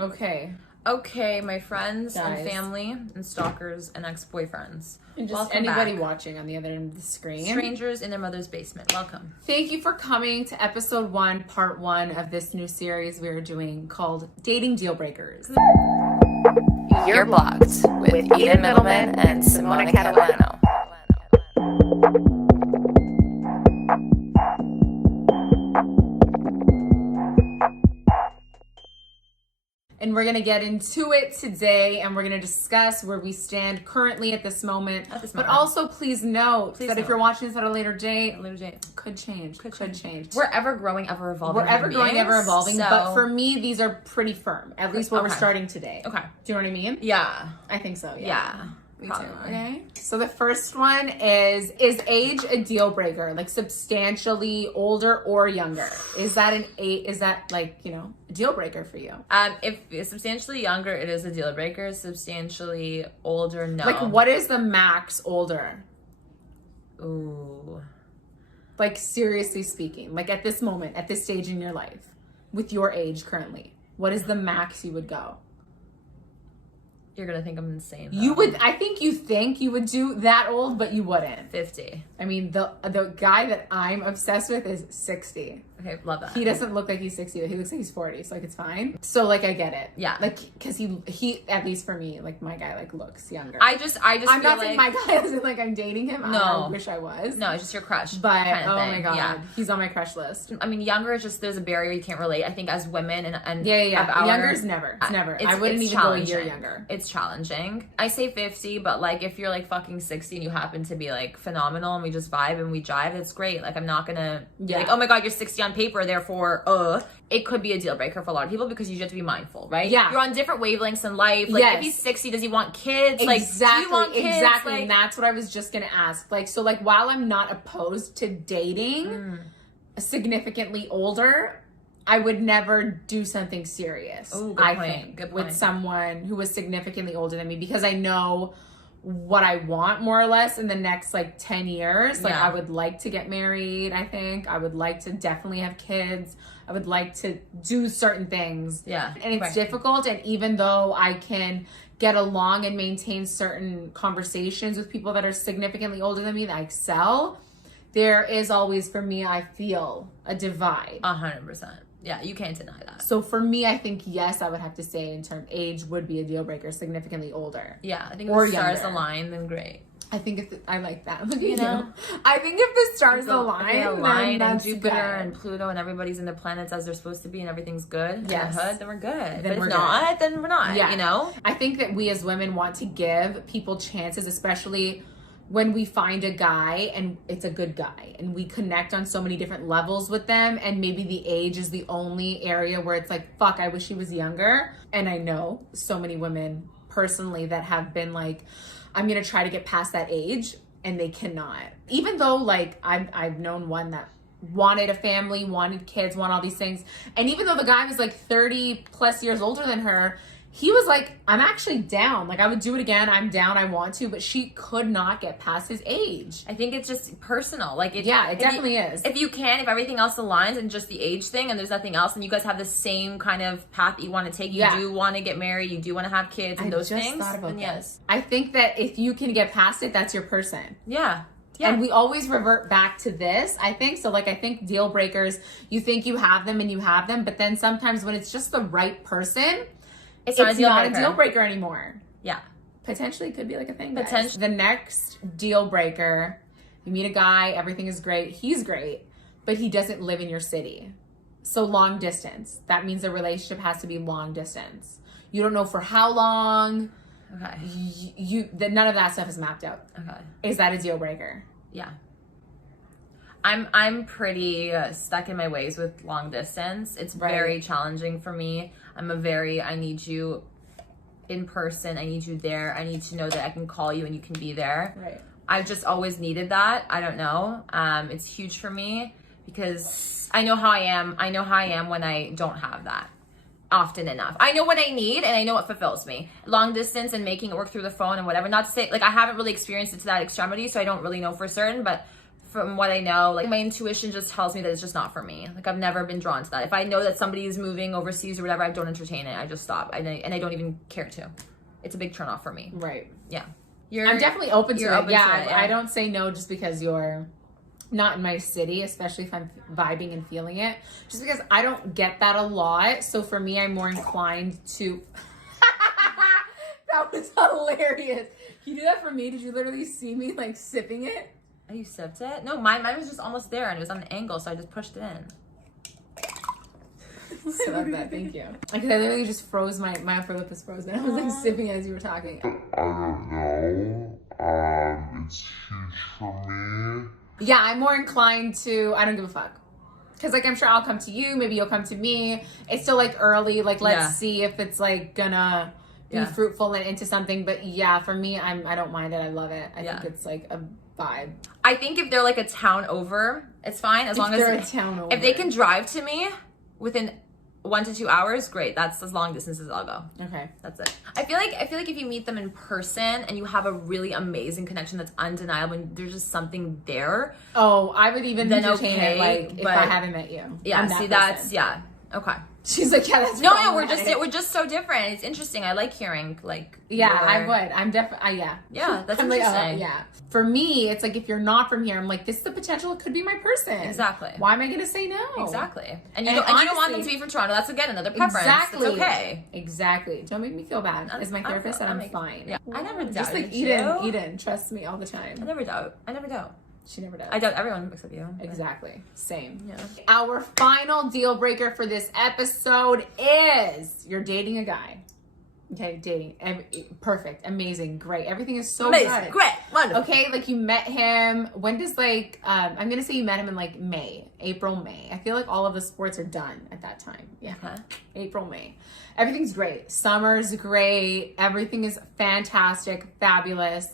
Okay, my friends Guys. and family and stalkers and ex-boyfriends. And just Welcome anybody back. watching on the other end of the screen. Strangers in their mother's basement. Welcome. Thank you for coming to episode 1, part 1 of this new series we are doing called Dating Deal Breakers. You're Blocked with Eden Middleman and Simona Catalano. And we're going to get into it today, and we're going to discuss where we stand currently at this moment. But also, please note that if you're watching this at a later date, could change. Could change. We're ever growing, ever evolving. We're ever growing, ever evolving. So... But for me, these are pretty firm. At least where we're starting today. Okay. Do you know what I mean? Yeah. I think so, Yeah. Me too. Okay. So the first one is age a deal breaker? Like substantially older or younger? Is that like, you know, a deal breaker for you? If it's substantially younger, it is a deal breaker. Substantially older, no. Like, what is the max older? Ooh. Like, seriously speaking, like at this moment, at this stage in your life, with your age currently, what is the max you would go? You're gonna think I'm insane, though. I think you would do that old, but you wouldn't. 50. I mean, the guy that I'm obsessed with is 60. Okay, love that. He doesn't look like he's 60, but he looks like he's 40, so like it's fine. So like I get it. Yeah. Like, cause he at least for me, like my guy like looks younger. I just I'm feel not saying my guy isn't like I'm dating him. No. I wish I was. No, it's just your crush. But kind of oh thing. my god, yeah. He's on my crush list. I mean, younger is just, there's a barrier, you can't relate. I think as women and Yeah. Younger is never. It's never. I wouldn't even go a year younger. It's challenging. I say 50, but like if you're like fucking 60 and you happen to be like phenomenal and we just vibe and we jive, it's great. Like I'm not gonna be like, oh my god, you're 60 on paper, therefore it could be a deal breaker for a lot of people because you just have to be mindful, right? Yeah. You're on different wavelengths in life. Like if he's 60, does he want kids? Exactly. Like, do you want kids? Exactly. Like, and that's what I was just gonna ask. Like, so like while I'm not opposed to dating significantly older, I would never do something serious. Ooh, I think good with point. someone who was significantly older than me because I know what I want more or less in the next like 10 years. Like I would like to get married, I think. I would like to definitely have kids. I would like to do certain things. Yeah. And it's difficult. And even though I can get along and maintain certain conversations with people that are significantly older than me that I excel, there is always, for me, I feel a divide. 100%. Yeah, you can't deny that. So for me, I think, yes, I would have to say in terms age would be a deal breaker, significantly older. Yeah, I think or if the stars younger. align, then great. I think I like that. Look at You know? I think if the stars align, then and that's Jupiter good. and Pluto and everybody's in the planets as they're supposed to be and everything's good Yes. in the hood, then we're good. Then But we're if good. not, then we're not, Yeah. you know? I think that we as women want to give people chances, especially when we find a guy and it's a good guy and we connect on so many different levels with them, and maybe the age is the only area where it's like, fuck, I wish he was younger. And I know so many women personally that have been like, I'm gonna try to get past that age, and they cannot. Even though like I've known one that wanted a family, wanted kids, want all these things, and even though the guy was like 30 plus years older than her, he was like, I'm actually down. Like, I would do it again. I'm down. I want to. But she could not get past his age. I think it's just personal. Like, it definitely is. If you can, if everything else aligns and just the age thing and there's nothing else, and you guys have the same kind of path that you want to take, you do want to get married, you do want to have kids and those things, then yes. I think that if you can get past it, that's your person. Yeah. Yeah. And we always revert back to this, I think. So, like, I think deal breakers, you think you have them and you have them, but then sometimes when it's just the right person, it's not a deal breaker anymore. Yeah. Potentially could be like a thing, guys. Potentially. The next deal breaker, you meet a guy, everything is great, he's great, but he doesn't live in your city. So long distance. That means the relationship has to be long distance. You don't know for how long. Okay. None of that stuff is mapped out. Okay. Is that a deal breaker? Yeah. I'm pretty stuck in my ways with long distance. It's very challenging for me. I need you in person. I need you there. I need to know that I can call you and you can be there. Right. I've just always needed that. I don't know. It's huge for me because I know how I am. I know how I am when I don't have that often enough. I know what I need and I know what fulfills me. Long distance and making it work through the phone and whatever. Not to say, like, I haven't really experienced it to that extremity, so I don't really know for certain, but from what I know, like my intuition just tells me that it's just not for me. Like I've never been drawn to that. If I know that somebody is moving overseas or whatever, I don't entertain it. I just stop. And I don't even care to. It's a big turn off for me. Right. Yeah. I'm definitely open to it. Yeah, yeah. I don't say no just because you're not in my city, especially if I'm vibing and feeling it. Just because I don't get that a lot. So for me, I'm more inclined to... That was hilarious. Can you do that for me? Did you literally see me like sipping it? Oh, you sipped it? No, mine was just almost there and it was on an angle, so I just pushed it in. I love that. Thank you. Because I literally just froze my upper lip is frozen. I was like sipping it as you were talking. I don't know. It's huge for me. Yeah, I'm more inclined to, I don't give a fuck. Because like I'm sure I'll come to you, maybe you'll come to me. It's still like early, like let's see if it's like gonna be fruitful and into something. But yeah, for me, I don't mind it. I love it. I think it's like a vibe. I think if they're like a town over, it's fine as long as they're a town over. If they can drive to me within 1 to 2 hours, great. That's as long distance as I'll go. Okay. That's it. I feel like if you meet them in person and you have a really amazing connection that's undeniable and there's just something there. Oh, I would even then entertain it like if I haven't met you. Yeah, see that's okay. She's like, yeah, that's no, we're just so different. It's interesting. I like hearing like I would. I'm definitely Yeah, that's I'm interesting. Like, for me, it's like if you're not from here, I'm like, this is the potential. It could be my person. Exactly. Why am I gonna say no? Exactly. And you don't want them to be from Toronto. That's again another preference. Exactly. It's okay. Exactly. Don't make me feel bad. As my therapist, I'm fine. Yeah. I never doubt. Just like Eden trusts me all the time. I never doubt. She never does. I doubt everyone except you. Exactly. Same. Yeah. Our final deal breaker for this episode is you're dating a guy. Okay, dating. Perfect. Amazing. Great. Everything is so good. Great. Wonderful. Okay, like you met him. When does like, I'm going to say you met him in like April, May. I feel like all of the sports are done at that time. Yeah. Okay. April, May. Everything's great. Summer's great. Everything is fantastic, fabulous.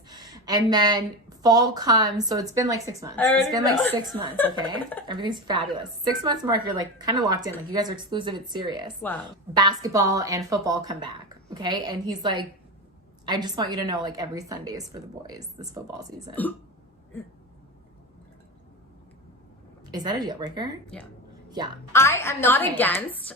And then fall comes, so it's been like 6 months. It's been like 6 months, okay? Everything's fabulous. 6 months mark, you're like kind of locked in. Like you guys are exclusive, it's serious. Wow. Basketball and football come back, okay? And he's like, I just want you to know, like every Sunday is for the boys this football season. Is that a deal breaker? Yeah. Yeah. I am not against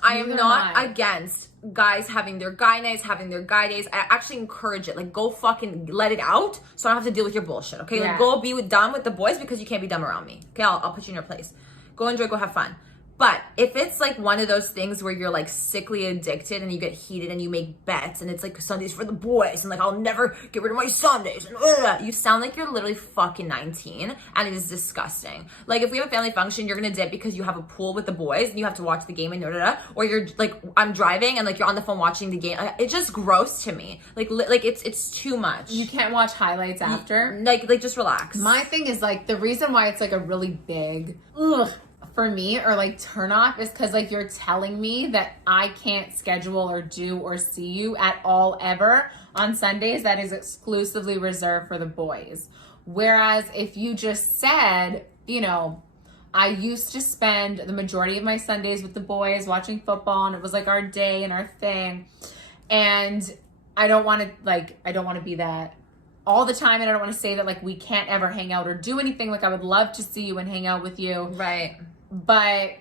guys having their guy nights, having their guy days. I actually encourage it. Like, go fucking let it out so I don't have to deal with your bullshit, okay? Like, go be dumb with the boys because you can't be dumb around me. Okay, I'll put you in your place. Go enjoy, go have fun. But if it's like one of those things where you're like sickly addicted and you get heated and you make bets and it's like Sundays for the boys and like I'll never get rid of my Sundays and you sound like you're literally fucking 19 and it is disgusting. Like if we have a family function, you're gonna dip because you have a pool with the boys and you have to watch the game and or you're like I'm driving and like you're on the phone watching the game. It's just gross to me. Like it's too much. You can't watch highlights after. Like just relax. My thing is like the reason why it's like a really big for me or like turn off is because like you're telling me that I can't schedule or do or see you at all ever on Sundays. That is exclusively reserved for the boys. Whereas if you just said, you know, I used to spend the majority of my Sundays with the boys watching football and it was like our day and our thing, and I don't want to be that all the time, and I don't want to say that like we can't ever hang out or do anything. Like I would love to see you and hang out with you, right? But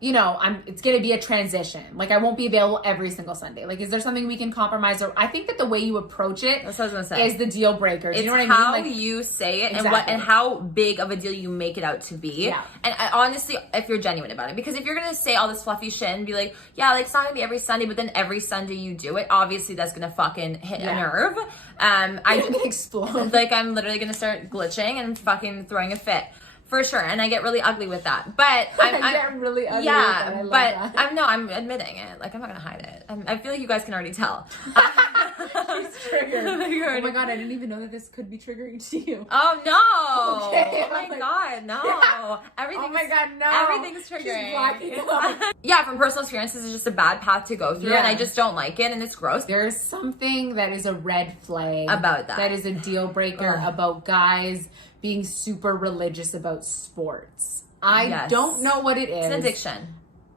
you know, it's going to be a transition. Like I won't be available every single Sunday. Like, is there something we can compromise? Or I think that the way you approach it That's what I was gonna say. is the deal breaker. Do you know what I mean? How like, you say it exactly. and how big of a deal you make it out to be. Yeah. And honestly, if you're genuine about it, because if you're gonna say all this fluffy shit and be like, yeah, like it's not gonna be every Sunday, but then every Sunday you do it, obviously that's gonna fucking hit a nerve. I'm gonna explode. Like I'm literally gonna start glitching and fucking throwing a fit. For sure, and I get really ugly with that. But I get really ugly. Yeah, with that. but that. I'm admitting it. Like I'm not gonna hide it. I feel like you guys can already tell. She's triggered. Oh my god, I didn't even know that this could be triggering to you. Oh no! Okay, oh my like, god, no! Yeah. Everything's, oh my god, no! Everything's triggering. She's blocking out. Yeah, from personal experiences, it's just a bad path to go through, and I just don't like it, and it's gross. There's something that is a red flag about that. That is a deal breaker about guys being super religious about sports. I don't know what it is. It's an addiction.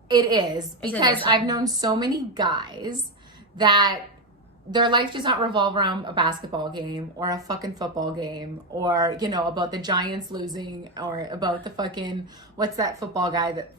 It is, because I've known so many guys that their life does not revolve around a basketball game or a fucking football game or, you know, about the Giants losing or about the fucking, what's that football guy that,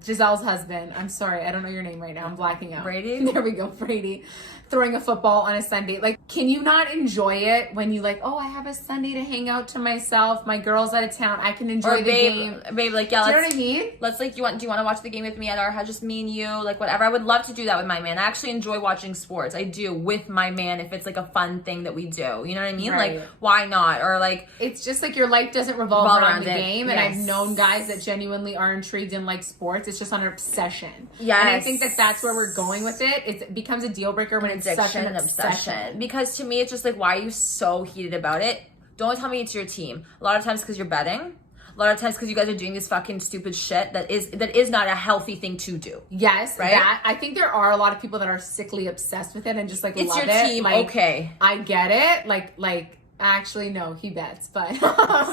Giselle's husband. I'm sorry, I don't know your name right now. I'm blacking out. Brady? There we go, Brady. Throwing a football on a Sunday. Like, can you not enjoy it when you like, oh, I have a Sunday to hang out to myself. My girl's out of town. I can enjoy the game. Babe, like, yeah, do you know what I mean? Let's like, do you want to watch the game with me at our house? Just me and you, like whatever. I would love to do that with my man. I actually enjoy watching sports. I do with my man if it's like a fun thing that we do. You know what I mean? Right. Like, why not? Or like, it's just like your life doesn't revolve around the it. game. And Yes. I've known guys that genuinely are intrigued in like sports. It's just on an obsession. Yes. And I think that that's where we're going with it. It becomes a deal breaker when it's such an obsession. Because to me, it's just like, why are you so heated about it? Don't tell me it's your team. A lot of times because you're betting. A lot of times because you guys are doing this fucking stupid shit that is not a healthy thing to do. Yes, right? That I think there are a lot of people that are sickly obsessed with it and just like It's love your it. team, Like, okay. I get it. Like actually no, he bets, but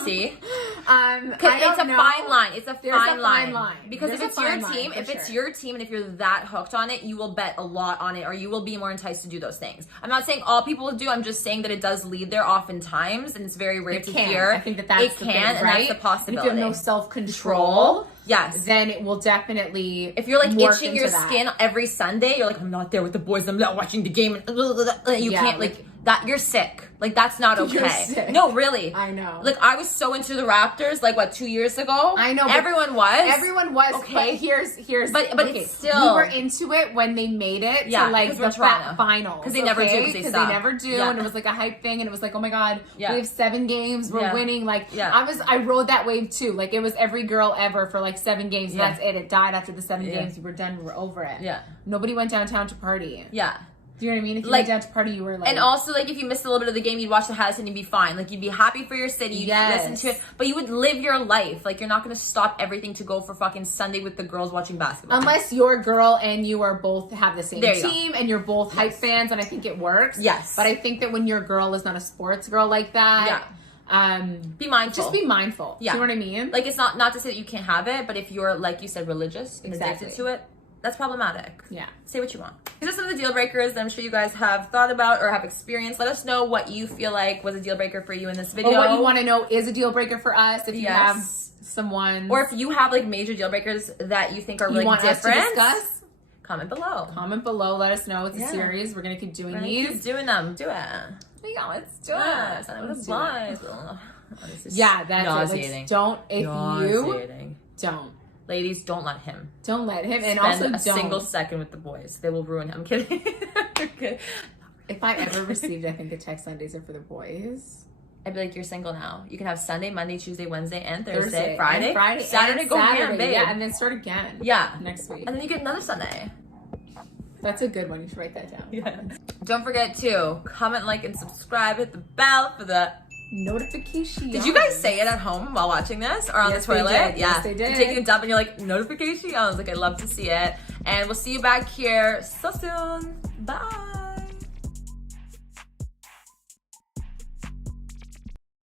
See? I It's don't a know. fine line. It's a There's fine a line. fine line. Because There's if a it's your fine line, team, for if it's sure. your team and if you're that hooked on it, you will bet a lot on it or you will be more enticed to do those things. I'm not saying all people do. I'm just saying that it does lead there oftentimes and it's very rare It to can. hear. I think that's it the can, thing, and right? that's the possibility. And if you have no self-control, yes. then it will definitely If you're like morph itching into your that. skin every Sunday, you're like, I'm not there with the boys, I'm not watching the game, and you Yeah, can't like that. You're sick. Like that's not okay. You're sick. No, really. I know. Like I was so into the Raptors, like what 2 years ago. I know, but everyone was. Everyone was. Okay. But here's. But okay. it's still- we were into it when they made it Yeah, to like 'cause the we're Toronto. finals. 'Cause they never do, 'cause they Because suck. they never do, Yeah. and it was like a hype thing, and it was like, oh my god, Yeah. we have 7 games, we're Yeah. winning. Like Yeah. I rode that wave too. Like it was every girl ever for like 7 games. Yeah. That's it. It died after the 7 Yeah. games. We were done. We were over it. Yeah. Nobody went downtown to party. Yeah. Do you know what I mean? If you Like- went down to party, you were like. And also, like, if you missed a little bit of the game, you'd watch the highlights and you'd be fine. Like, you'd be happy for your city. You'd Yes. listen to it. But you would live your life. Like, you're not going to stop everything to go for fucking Sunday with the girls watching basketball. Unless your girl and you are both have the same There you go. team and you're both hype fans, and I think it works. Yes. But I think that when your girl is not a sports girl like that, Be mindful. just be mindful. Yeah. Do you know what I mean? Like, it's not to say that you can't have it, but if you're, like you said, religious and Exactly. addicted to it, that's problematic. Yeah. Say what you want. These are some of the deal breakers that I'm sure you guys have thought about or have experienced. Let us know what you feel like was a deal breaker for you in this video. Or what you want to know is a deal breaker for us if you Yes. have someone. Or if you have, like, major deal breakers that you think are you really want different. us to discuss, Comment below. comment below. Let us know. It's a Yeah. series. We're going to keep doing We're gonna these. keep doing them. Do it. Yeah, let's do Yeah, it. sign up with Let's the do it. boys. Ugh. Oh, this is Yeah, that's it. nauseating. Like, don't, if you Nauseating. don't. Ladies, don't let him Don't let him. And spend also a don't. single second with the boys. They will ruin him. I'm kidding. I'm kidding. If I ever received, I think a text Sundays are for the boys. I'd be like, you're single now. You can have Sunday, Monday, Tuesday, Wednesday, and Thursday, Thursday, Friday, and Friday, Saturday, and go ham, Saturday, babe. yeah, and then start again. Yeah. Next week. And then you get another Sunday. That's a good one. You should write that down. Yeah. Don't forget to comment, like, and subscribe. Hit the bell for the Notification. Did you guys say it at home while watching this or on Yes, the they toilet? did. Yeah. Yes, they did. You're taking a dump and you're like, notification? I was like, I'd love to see it. And we'll see you back here so soon. Bye.